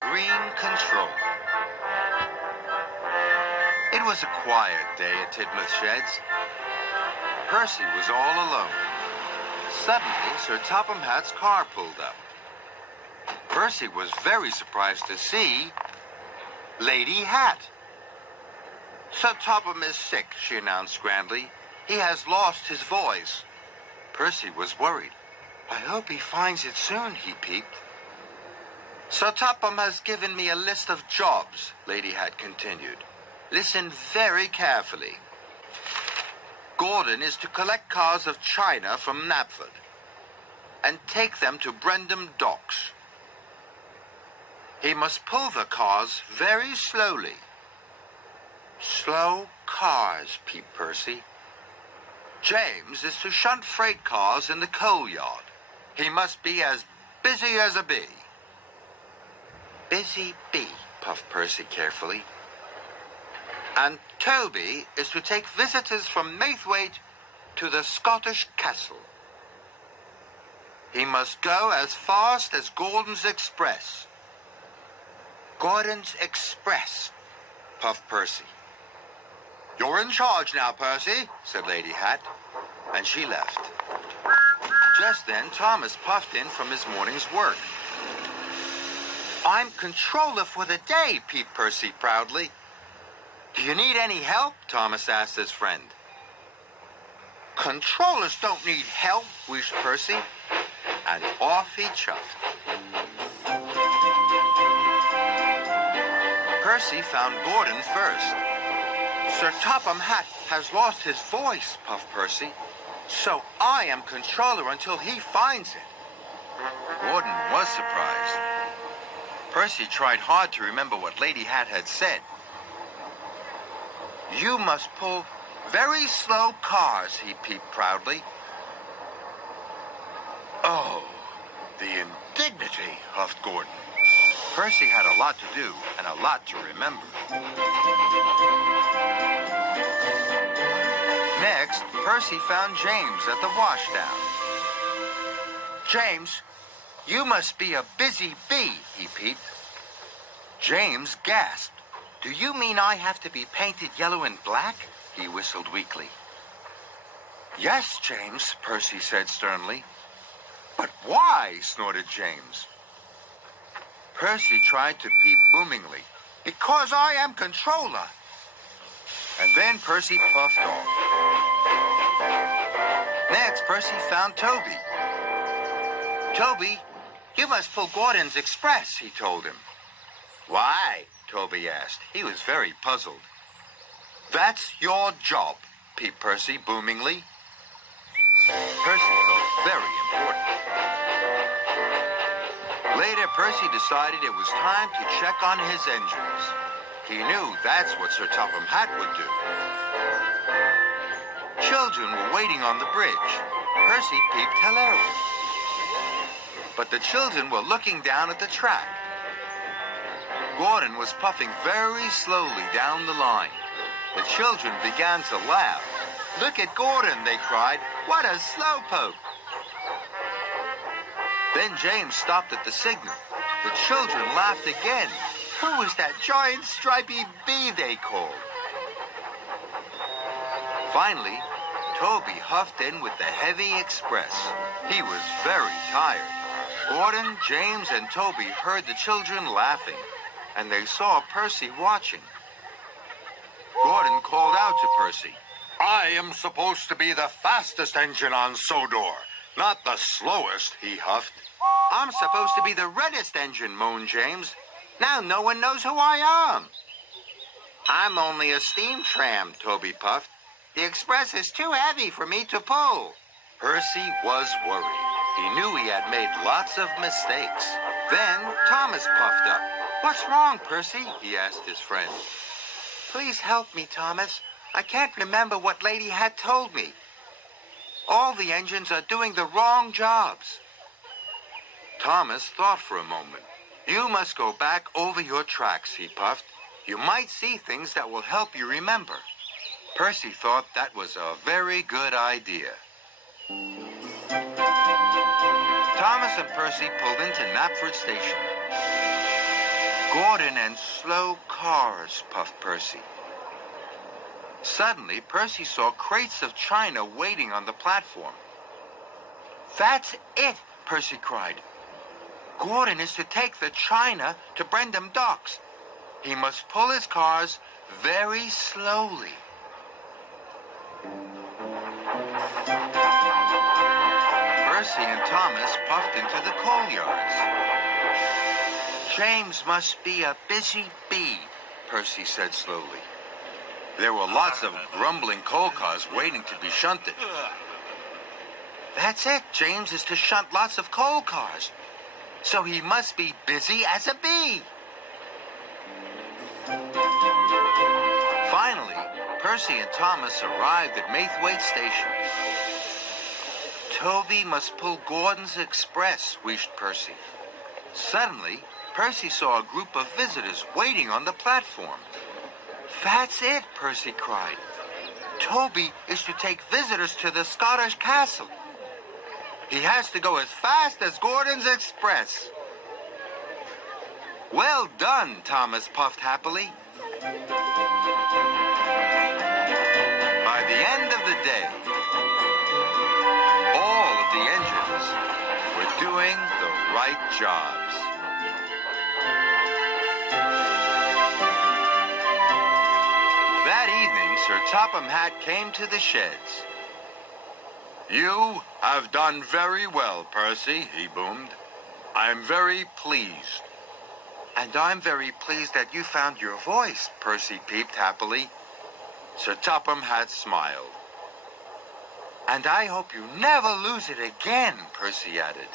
Green Control. It was a quiet day at Tidmouth Sheds. Percy was all alone. Suddenly, Sir Topham Hatt's car pulled up. Percy was very surprised to see Lady Hat. Sir Topham is sick, she announced grandly. He has lost his voice. Percy was worried. I hope he finds it soon, he peeped. Sir Topham has given me a list of jobs, Lady Hat continued. Listen very carefully. Gordon is to collect cars of china from Knapford and take them to Brendam Docks. He must pull the cars very slowly. Slow cars, peeped Percy. James is to shunt freight cars in the coal yard. He must be as busy as a bee. Busy bee, puffed Percy carefully. And Toby is to take visitors from Maithwaite to the Scottish castle. He must go as fast as Gordon's Express. Gordon's Express, puffed Percy. You're in charge now, Percy, said Lady Hat, and she left. Just then, Thomas puffed in from his morning's work. I'm controller for the day, peeped Percy proudly. Do you need any help? Thomas asked his friend. Controllers don't need help, wheezed Percy, and off he chuffed. Percy found Gordon first. Sir Topham Hatt has lost his voice, puffed Percy, so I am controller until he finds it. Gordon was surprised. Percy tried hard to remember what Lady Hat had said. You must pull very slow cars, he peeped proudly. Oh, the indignity, huffed Gordon. Percy had a lot to do and a lot to remember. Next, Percy found James at the washdown. James, you must be a busy bee, he peeped. James gasped. Do you mean I have to be painted yellow and black? He whistled weakly. Yes, James, Percy said sternly. But why? Snorted James. Percy tried to peep boomingly. Because I am controller. And then Percy puffed off. Next, Percy found Toby. Toby, you must pull Gordon's Express, he told him. Why? Toby asked. He was very puzzled. That's your job, peeped Percy boomingly. Percy felt very important. Later, Percy decided it was time to check on his engines. He knew that's what Sir Topham Hatt would do. Children were waiting on the bridge. Percy peeped hello. But the children were looking down at the track. Gordon was puffing very slowly down the line. The children began to laugh. Look at Gordon, they cried. What a slowpoke. Then James stopped at the signal. The children laughed again. Who was that giant stripy bee they called? Finally, Toby huffed in with the heavy express. He was very tired. Gordon, James, and Toby heard the children laughing, and they saw Percy watching. Gordon called out to Percy. I am supposed to be the fastest engine on Sodor, not the slowest, he huffed. I'm supposed to be the reddest engine, moaned James. Now no one knows who I am. I'm only a steam tram, Toby puffed. The express is too heavy for me to pull. Percy was worried. He knew he had made lots of mistakes. Then Thomas puffed up. What's wrong, Percy? He asked his friend. Please help me, Thomas. I can't remember what Lady Hat told me. All the engines are doing the wrong jobs. Thomas thought for a moment. You must go back over your tracks, he puffed. You might see things that will help you remember. Percy thought that was a very good idea. Thomas and Percy pulled into Knapford Station. Gordon and slow cars, puffed Percy. Suddenly, Percy saw crates of china waiting on the platform. That's it, Percy cried. Gordon is to take the china to Brendam Docks. He must pull his cars very slowly. Percy and Thomas puffed into the coal yards. James must be a busy bee, Percy said slowly. There were lots of grumbling coal cars waiting to be shunted. That's it. James is to shunt lots of coal cars. So he must be busy as a bee. Finally, Percy and Thomas arrived at Maithwaite Station. Toby must pull Gordon's express, wished Percy. Suddenly, Percy saw a group of visitors waiting on the platform. That's it, Percy cried. Toby is to take visitors to the Scottish castle. He has to go as fast as Gordon's express. Well done, Thomas puffed happily. By the end of the day, all of the engines were doing the right jobs. That evening, Sir Topham Hatt came to the sheds. You have done very well, Percy, he boomed. I'm very pleased. And I'm very pleased that you found your voice, Percy peeped happily. Sir Topham Hatt smiled. And I hope you never lose it again, Percy added.